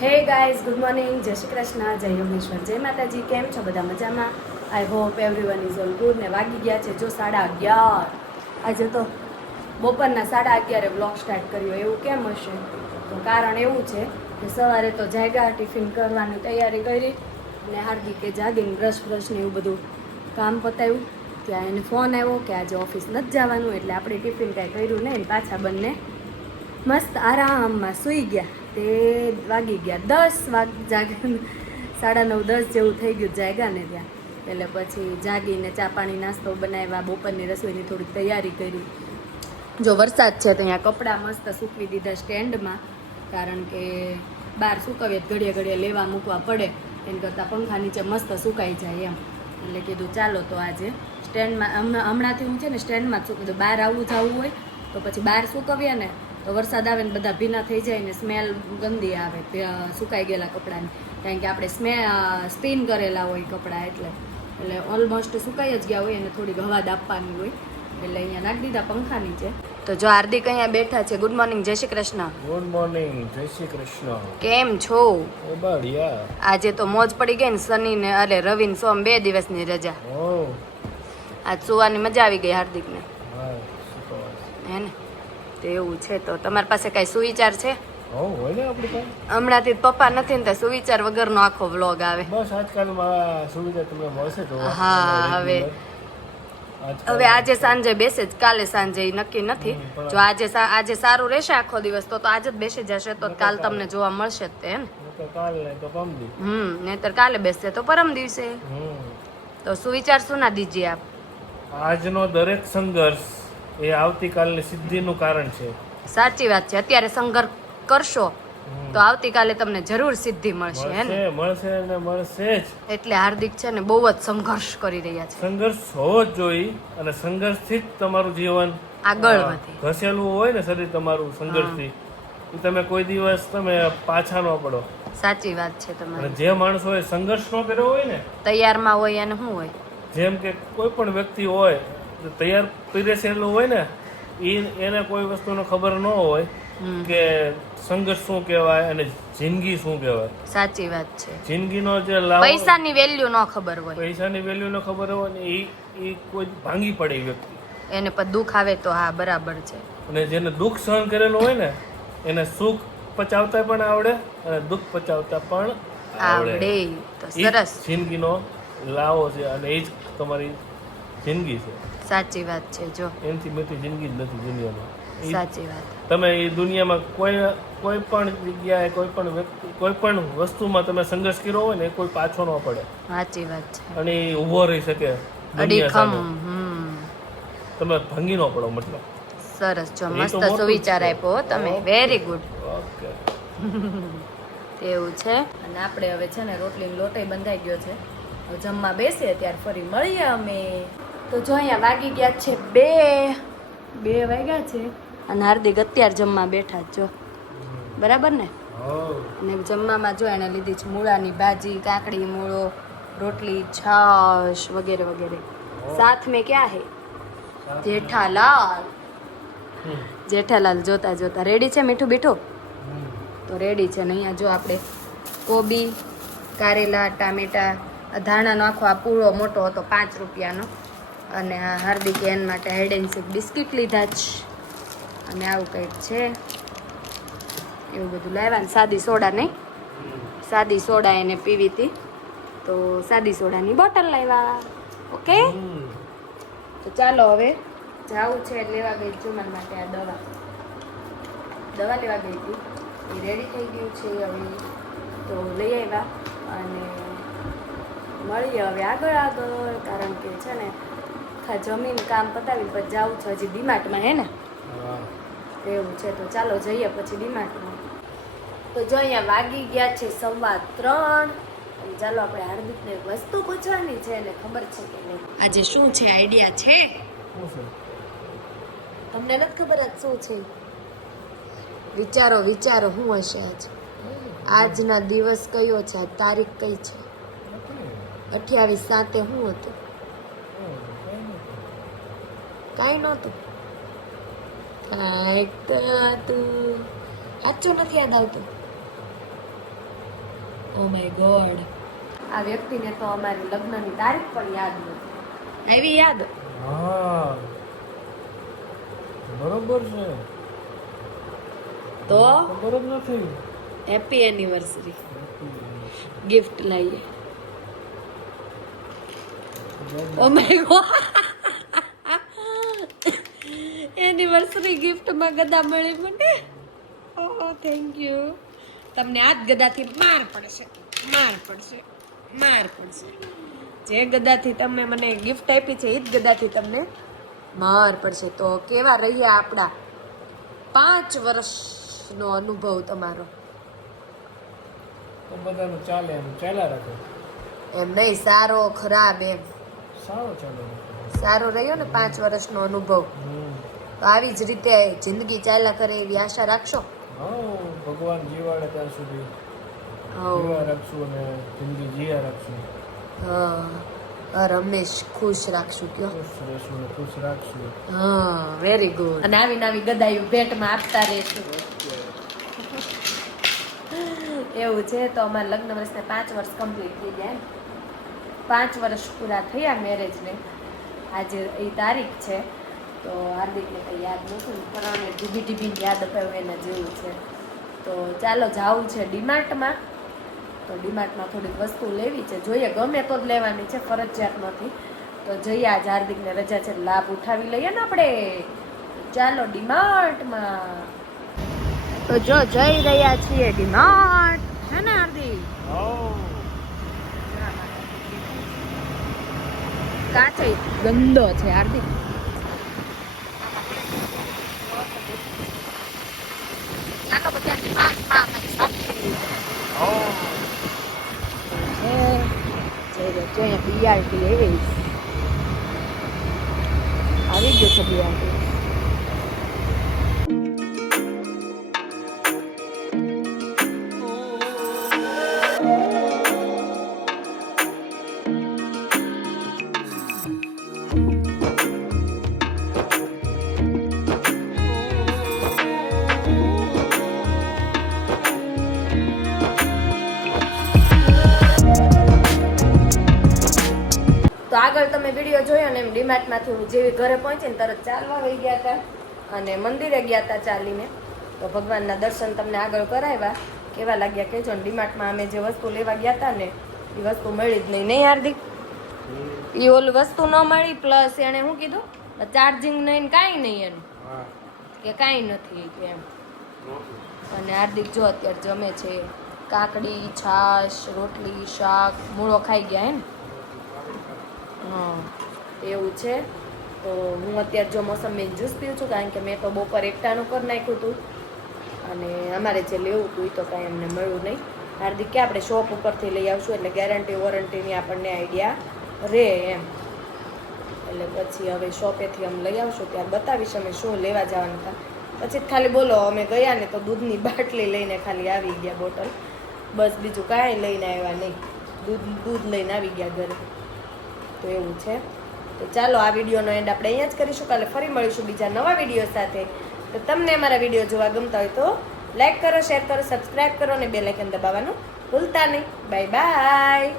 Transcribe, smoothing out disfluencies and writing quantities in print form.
Hey guys, good morning, જય શ્રી કૃષ્ણ, જય યોગેશ્વર, જય માતાજી. કેમ છો બધા? મજામાં? I hope everyone is all good. ને વાગી ગયા છે જો 11:30. આજે તો બપોરના 11:30 બ્લોગ સ્ટાર્ટ કર્યો. એવું કેમ હશે? તો કારણ એવું છે કે સવારે તો જાગ્યા, ટિફિન કરવાની તૈયારી કરી અને હાર્દિકે જાગીને બ્રશ ને એવું બધું કામ પતાવ્યું. ત્યાં એને ફોન આવ્યો કે આજે ઓફિસ નથી જવાનું, એટલે આપણે ટિફિન કાંઈ કર્યું નહીં. પાછા બંને મસ્ત આરામમાં સૂઈ ગયા. તે વાગી ગયા 10 જાગે, 9:30 10 જેવું થઈ ગયું જાગ્યા ને ત્યાં. એટલે પછી જાગીને ચા પાણી નાસ્તો બનાવ્યા, બપોરની રસોઈની થોડીક તૈયારી કરી. જો વરસાદ છે તો અહીંયા કપડાં મસ્ત સૂકવી દીધા સ્ટેન્ડમાં, કારણ કે બહાર સુકવીએ ઘડીએ ઘડીએ લેવા મૂકવા પડે, એમ કરતાં પંખા નીચે મસ્ત સુકાઈ જાય એમ. એટલે કીધું ચાલો તો આજે સ્ટેન્ડમાં હમણાંથી હું છે ને સ્ટેન્ડમાં જ સૂકવી દઉં. બહાર આવવું જવું હોય તો પછી બહાર સૂકવીએ ને તો વરસાદ આવે ને બધા ભીના થઈ જાય ને સ્મેલ ગંદી આવે સુકાઈ ગયેલા કપડાની, કારણ કે આપણે સ્પિન કરેલા હોય કપડાં, એટલે ઓલમોસ્ટ સુકાઈ જ ગયા હોય અને થોડીક હવા આપવાની હોય, એટલે અહીંયા નાખી દીધા પંખા નીચે. તો જો હાર્દિક અહીંયા બેઠા છે. ગુડ મોર્નિંગ, જય શ્રી કૃષ્ણ. ગુડ મોર્નિંગ, જય શ્રી કૃષ્ણ. કેમ છો? બઢિયા. આજે તો મોજ પડી ગઈ ને, શનિ ને અરે રવિ ને સોમ 2 દિવસની રજા. આજ સુવાની મજા આવી ગઈ હાર્દિકને, હે ને? તો એવું છે. તો તમારી પાસે કઈ સુવિચાર છે? હમણાંથી પપ્પા નથી ને, સુવિચાર વગરનો આખો વ્લોગ આવે. બસ આજકાલમાં સુવિધા તમને મળશે તો. હા, હવે આજે સાંજે બેસે જ, કાલે સાંજે નક્કી નથી. જો આજે સારું રહેશે આખો દિવસ તો આજે જ બેસી જશે, તો કાલ તમને જોવા મળશે જ તે, ને? નહીતર કાલે બેસશે તો પરમ દિવસે. તો સુવિચાર શું ના દીજીએ આપ? આજનો દરેક સંઘર્ષ એ આવતીકાલની સિદ્ધિનું કારણ છે. સાચી વાત છે. અત્યારે સંઘર્ષ કરશો તો આવતીકાલે તમને જરૂર સિદ્ધિ મળશે, હે ને? મળશે ને મળશે જ. એટલે હાર્દિક છે ને બહુ જ સંઘર્ષ કરી રહ્યા છે. સંઘર્ષ હોવો જ જોઈએ, અને સંઘર્ષથી જ તમારું જીવન આગળ વધે. ઘસેલું હોય ને શરીર તમારું સંઘર્ષથી, તમે કોઈ દિવસ તમે પાછા ન પડો. સાચી વાત છે તમારી. જે માણસો એ સંઘર્ષ ન કર્યો હોય ને, તૈયારમાં હોય અને શું હોય, જેમ કે કોઈ પણ વ્યક્તિ હોય તૈયાર પીરેસેલું હોય ને, એને કોઈ વસ્તુનો ખબર ન હોય કે સંઘર્ષ શું કહેવાય અને જિંદગી શું કહેવાય. સાચી વાત છે. જિંદગીનો જે લાભ, પૈસાની વેલ્યુ ન ખબર હોય, પૈસાની વેલ્યુ ન ખબર હોય ને, એ કોઈ ભાંગી પડે એ વ્યક્તિ. એને પણ દુઃખ આવે તો હા બરાબર છે. અને જેને દુઃખ સહન કરેલું હોય ને, એને સુખ પચાવતા પણ આવડે અને દુઃખ પચાવતા પણ આવડે. તો સરસ. જિંદગીનો લાવો છે અને એ જ તમારી જિંદગી છે. સાચી વાત છે. જો એનાથી મોટી જિંદગી જ નથી દુનિયામાં. સાચી વાત. તમે એ દુનિયામાં કોઈ પણ જગ્યાએ કોઈ પણ વ્યક્તિ કોઈ પણ વસ્તુમાં તમે સંઘર્ષ કર્યો હોય ને, કોઈ પાછો ન પડે. સાચી વાત છે. અને એ ઊભો રહી શકે દુનિયા સામે. તમે ભાંગી ન પડો, મતલબ. સરસ. જો મસ્ત સુવિચાર આપ્યો તમે, વેરી ગુડ. ઓકે. એવું છે. અને આપણે હવે છે ને રોટલી લોટે બંધાઈ ગયો છે, જમવા બેસીએ ત્યારે ફરી મળીએ અમે. તો જો અહીંયા વાગી ગયા છે 2 વાગ્યા છે અને હાર્દિક અત્યારે જમવા બેઠા જો, બરાબર ને? અને જમવામાં જો એને લીધી છે મૂળાની ભાજી, કાકડી, મૂળો, રોટલી, છાશ વગેરે વગેરે. સાથ મેં ક્યાં હે? જેઠાલાલ જોતા જોતા રેડી છે. મીઠું બીઠું તો રેડી છે ને. અહીંયા જો આપણે કોબી, કારેલા, ટામેટા, ધાણાનો આખો આ પૂળો મોટો હતો 5 રૂપિયાનો, અને આ હાર્દિક એન માટે હાઈડ એન્ડ સીક બિસ્કિટ લીધા જ, અને આવું કંઈક છે એવું બધું લાવ્યા. ને સાદી સોડા નહીં, સાદી સોડા એને પીવી હતી તો સાદી સોડાની બોટલ લાવ્યા. ઓકે, તો ચાલો હવે જાવું છે. લેવા ગઈ જુમન માટે આ દવા લેવા ગઈ હતી, એ રેડી થઈ ગયું છે હવે, તો લઈ આવ્યા. અને મળીએ હવે આગળ, કારણ કે છે ને જમીન કામ પતાવી પછી જાવું છે હજી ડીમાર્ટમાં, હે ને? એવું છે. તો ચાલો જઈએ પછી ડીમાર્ટમાં. તો જો અહીંયા વાગી ગયા છે 3:15. ચાલો આપણે હાર્દિકને વસ્તુ પૂછવાની છે, એને ખબર છે કે નહીં આજે શું છે, આઈડિયા છે? તમને નથી ખબર આજ શું છે? વિચારો શું હશે આજ? આજના દિવસ કયો છે? આજ તારીખ કઈ છે? 28/7 શું હતું? કાંઈ નહોતું. કાંઈક તો હતું. સાચું નથી યાદ આવતું. ઓ માય ગોડ, આ વ્યક્તિને તો અમારી લગ્નની તારીખ પણ યાદ નથી. આવી યાદ? હા બરોબર છે, તો ખબર જ નથી. હેપી એનિવર્સરી ગિફ્ટ લાવીએ. ઓ માય ગોડ, એનિવર્સરી ગિફ્ટમાં ગદા મળી મને. ઓહ થેન્ક યુ. તમને આ જ ગદાથી માર પડશે, માર પડશે, માર પડશે. જે ગદાથી તમે મને ગિફ્ટ આપી છે એ જ ગદાથી તમને માર પડશે. તો કેવા રહ્યા આપણા 5 વર્ષનો અનુભવ તમારો? તો બધાનું ચાલે એમ ચાલ્યા રાખે. એમ નહીં, સારો ખરાબ એમ સારો ચાલે રાખે. સારો રહ્યો ને 5 વર્ષનો અનુભવ. તો આવી જ રીતે જિંદગી ચાલ્યા કરે એવી આશા રાખશો. હા ભગવાન જીવાડે ત્યાં સુધી હઉ. જીવા રાખશું અને જિંદગી જીયા રાખશું. હા રમેશ ખુશ રાખશું કયો. ખુશ રહેશું ને ખુશ રાખશું. હા વેરી ગુડ. અને આવી નવી ગદાયું ભેટમાં આપતા રહેશું. એવું છે. તો અમારા લગ્ન વર્ષને 5 વર્ષ કમ્પ્લીટ થઈ ગયા. 5 વર્ષ પૂરા થયા મેરેજને. આજે એ તારીખ છે. તો હાર્દિકને કંઈ યાદ નહોતું, પણ ઢીબી ઢીબી યાદ અપાયું એના જેવું છે. તો ચાલો જાવું છે ડીમાર્ટમાં. તો ડીમાર્ટમાં થોડીક વસ્તુ લેવી છે, જોઈએ ગમે તો જ લેવાની છે, ફરજિયાત નથી. તો જઈએ આજ હાર્દિકને રજા છે, લાભ ઉઠાવી લઈએ ને આપણે. ચાલો ડીમાર્ટમાં. તો જો જઈ રહ્યા છીએ ડીમાર્ટ, હે ને હાર્દિક? કાચે ગંદો છે હાર્દિક. ચાલો બધા ડીમાર્ટમાં શોપિંગ છે. BRT આવી ગયો છે BRT. તો આગળ તમે વિડીયો જોયો ને એમ ડીમાર્ટમાંથી હું જેવી ઘરે પહોંચીને તરત ચાલવા વહી ગયા હતા અને મંદિરે ગયા હતા ચાલીને. તો ભગવાનના દર્શન તમને આગળ કરાવ્યા. કેવા લાગ્યા કહેજો ને. ડીમાર્ટમાં અમે જે વસ્તુ લેવા ગયા હતા ને એ વસ્તુ મળી જ નહીં હાર્દિક? એ ઓલી વસ્તુ ન મળી, પ્લસ એણે શું કીધું ચાર્જિંગ નહીં કાંઈ નહીં એનું, કે કાંઈ નથી એમ. અને હાર્દિક જો અત્યારે જમે છે કાકડી, છાશ, રોટલી, શાક, મૂળો ખાઈ ગયા હે ને? હા એવું છે. તો હું અત્યારે જો મોસંબી જ્યુસ પીવું છું, કારણ કે મેં તો બપોર એકટાનું કરી નાખ્યું હતું અને અમારે જે લેવું હતું એ તો કાંઈ અમને મળ્યું નહીં. હાર્દિક કે આપણે શોપ ઉપરથી લઈ આવશું એટલે ગેરંટી વોરંટીની આપણને આઈડિયા રહે એમ. એટલે પછી હવે શોપેથી અમે લઈ આવશું ત્યારે બતાવીશ અમે શું લેવા જવાના હતા. પછી ખાલી બોલો અમે ગયા ને તો દૂધની બાટલી લઈને ખાલી આવી ગયા, બોટલ, બસ બીજું કાંઈ લઈને આવ્યા નહીં. દૂધ લઈને આવી ગયા ઘરે. તો એવું છે. તો ચાલો આ વિડીયોનો એન્ડ આપણે અહીંયા જ કરીશું. કાલે ફરી મળીશું બીજા નવા વિડીયો સાથે. તો તમને અમારા વિડીયો જોવા ગમતા હોય તો લાઈક કરો, શેર કરો, સબસ્ક્રાઈબ કરો અને બેલ આઇકન દબાવવાનું ભૂલતા નહીં. Bye bye.